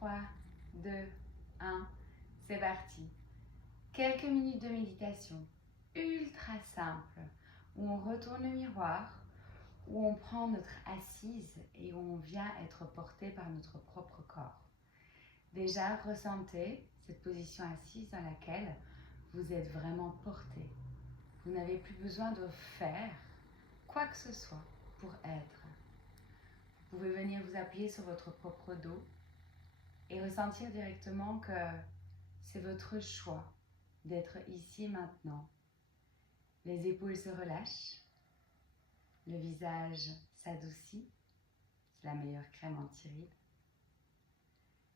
3, 2, 1, c'est parti. Quelques minutes de méditation ultra simple où on retourne le miroir, où on prend notre assise et où on vient être porté par notre propre corps. Déjà, ressentez cette position assise dans laquelle vous êtes vraiment porté. Vous n'avez plus besoin de faire quoi que ce soit pour être. Vous pouvez venir vous appuyer sur votre propre dos et ressentir directement que c'est votre choix d'être ici et maintenant. Les épaules se relâchent, le visage s'adoucit, c'est la meilleure crème anti-rides.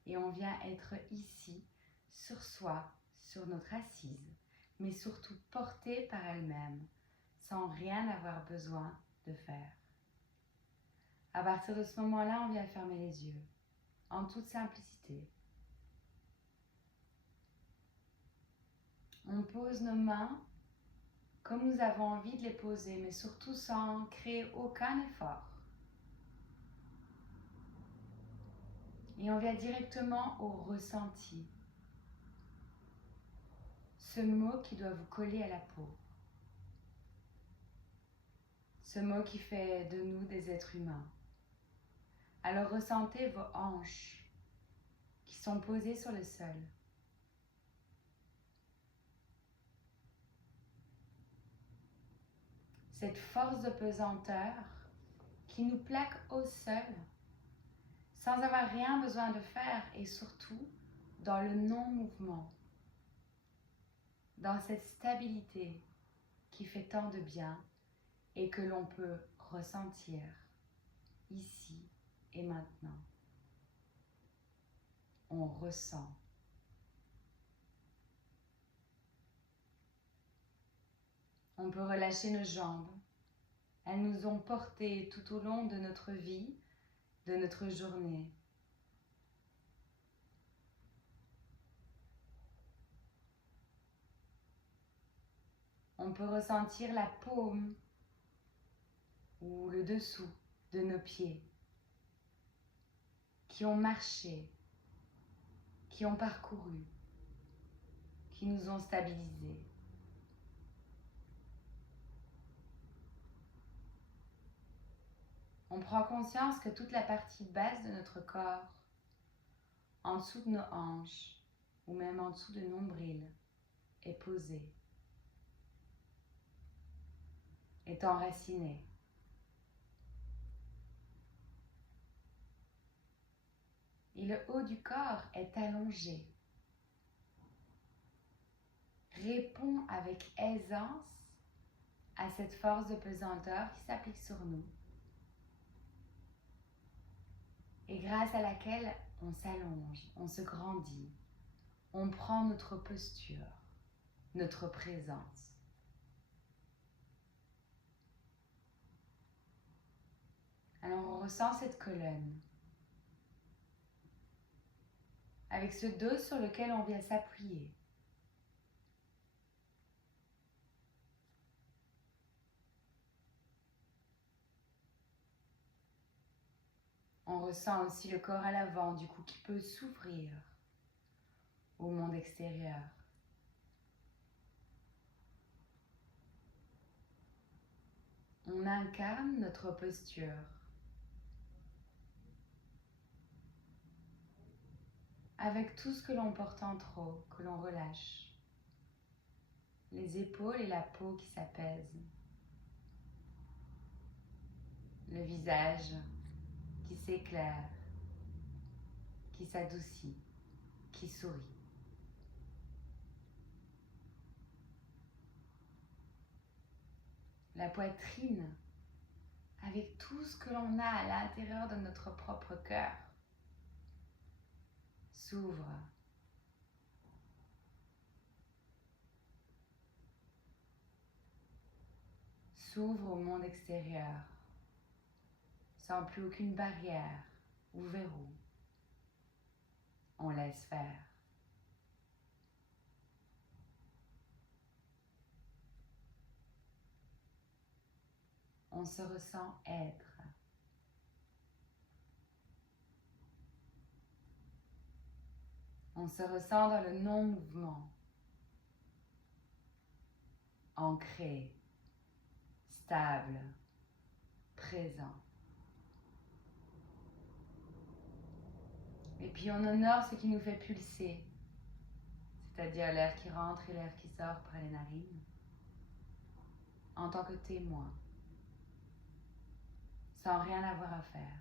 Et on vient être ici, sur soi, sur notre assise, mais surtout portée par elle-même, sans rien avoir besoin de faire. À partir de ce moment-là, on vient fermer les yeux, en toute simplicité. On pose nos mains comme nous avons envie de les poser, mais surtout sans créer aucun effort. Et on vient directement au ressenti. Ce mot qui doit vous coller à la peau. Ce mot qui fait de nous des êtres humains. Alors ressentez vos hanches qui sont posées sur le sol. Cette force de pesanteur qui nous plaque au sol sans avoir rien besoin de faire et surtout dans le non-mouvement, dans cette stabilité qui fait tant de bien et que l'on peut ressentir ici et maintenant. On ressent. On peut relâcher nos jambes. Elles nous ont portés tout au long de notre vie, de notre journée. On peut ressentir la paume ou le dessous de nos pieds qui ont marché, qui ont parcouru, qui nous ont stabilisés. On prend conscience que toute la partie basse de notre corps, en dessous de nos hanches ou même en dessous de nombril, est posée, est enracinée. Et le haut du corps est allongé, répond avec aisance à cette force de pesanteur qui s'applique sur nous et grâce à laquelle on s'allonge, on se grandit, on prend notre posture, notre présence. Alors on ressent cette colonne avec ce dos sur lequel on vient s'appuyer. On ressent aussi le corps à l'avant, du coup, qui peut s'ouvrir au monde extérieur. On incarne notre posture. Avec tout ce que l'on porte en trop, que l'on relâche. Les épaules et la peau qui s'apaisent. Le visage qui s'éclaire, qui s'adoucit, qui sourit. La poitrine, avec tout ce que l'on a à l'intérieur de notre propre cœur, s'ouvre. S'ouvre au monde extérieur, sans plus aucune barrière ou verrou. On laisse faire. On se ressent être. On se ressent dans le non-mouvement, ancré, stable, présent. Et puis on honore ce qui nous fait pulser, c'est-à-dire l'air qui rentre et l'air qui sort par les narines, en tant que témoin, sans rien avoir à faire.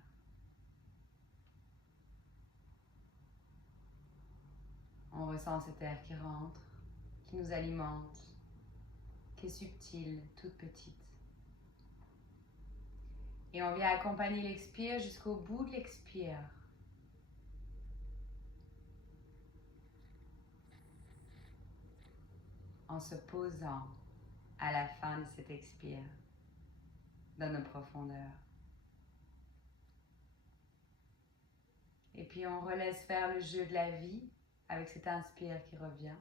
On ressent cet air qui rentre, qui nous alimente, qui est subtil, toute petite. Et on vient accompagner l'expire jusqu'au bout de l'expire. En se posant à la fin de cet expire dans nos profondeurs. Et puis on relaisse faire le jeu de la vie avec cet inspire qui revient.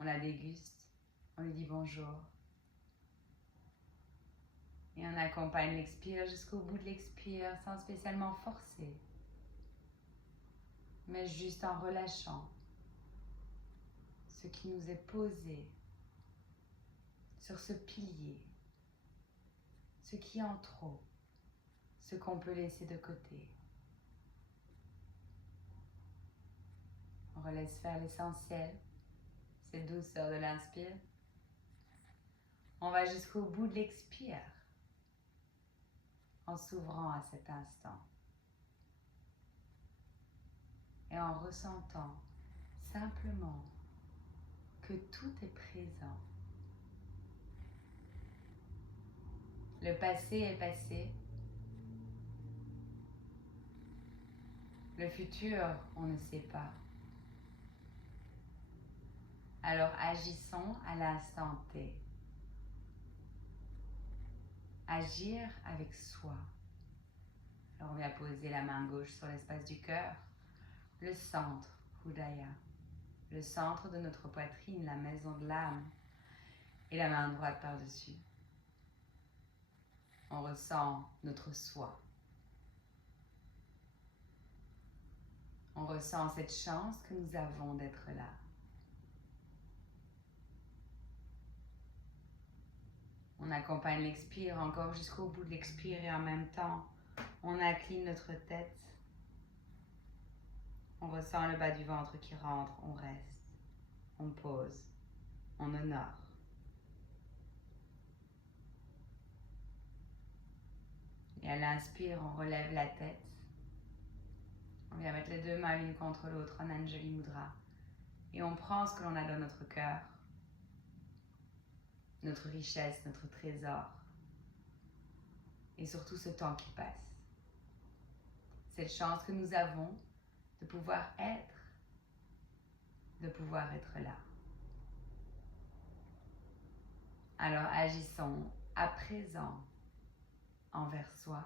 On la déguste, on lui dit bonjour. Et on accompagne l'expire jusqu'au bout de l'expire sans spécialement forcer, mais juste en relâchant ce qui nous est posé sur ce pilier, ce qui est en trop, ce qu'on peut laisser de côté. On relaisse faire l'essentiel, cette douceur de l'inspire. On va jusqu'au bout de l'expire en s'ouvrant à cet instant et en ressentant simplement que tout est présent. Le passé est passé. Le futur, on ne sait pas. Alors agissons à l'instant T. Agir avec soi. Alors on vient poser la main gauche sur l'espace du cœur, le centre, Hudaya, le centre de notre poitrine, la maison de l'âme, et la main droite par-dessus. On ressent notre soi. On ressent cette chance que nous avons d'être là. On accompagne l'expire encore jusqu'au bout de l'expire et en même temps, on incline notre tête. On ressent le bas du ventre qui rentre, on reste, on pose, on honore. Et à l'inspire, on relève la tête. On vient mettre les deux mains l'une contre l'autre en Anjali Mudra. Et on prend ce que l'on a dans notre cœur, notre richesse, notre trésor. Et surtout ce temps qui passe. Cette chance que nous avons de pouvoir être là. Alors agissons à présent envers soi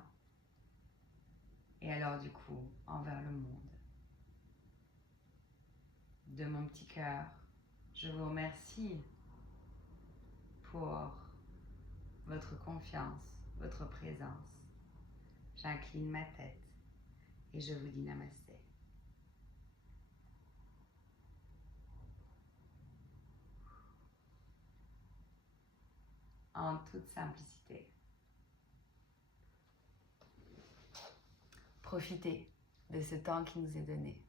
et alors du coup envers le monde. De mon petit cœur, je vous remercie pour votre confiance, votre présence. J'incline ma tête et je vous dis namasté. En toute simplicité. Profitez de ce temps qui nous est donné.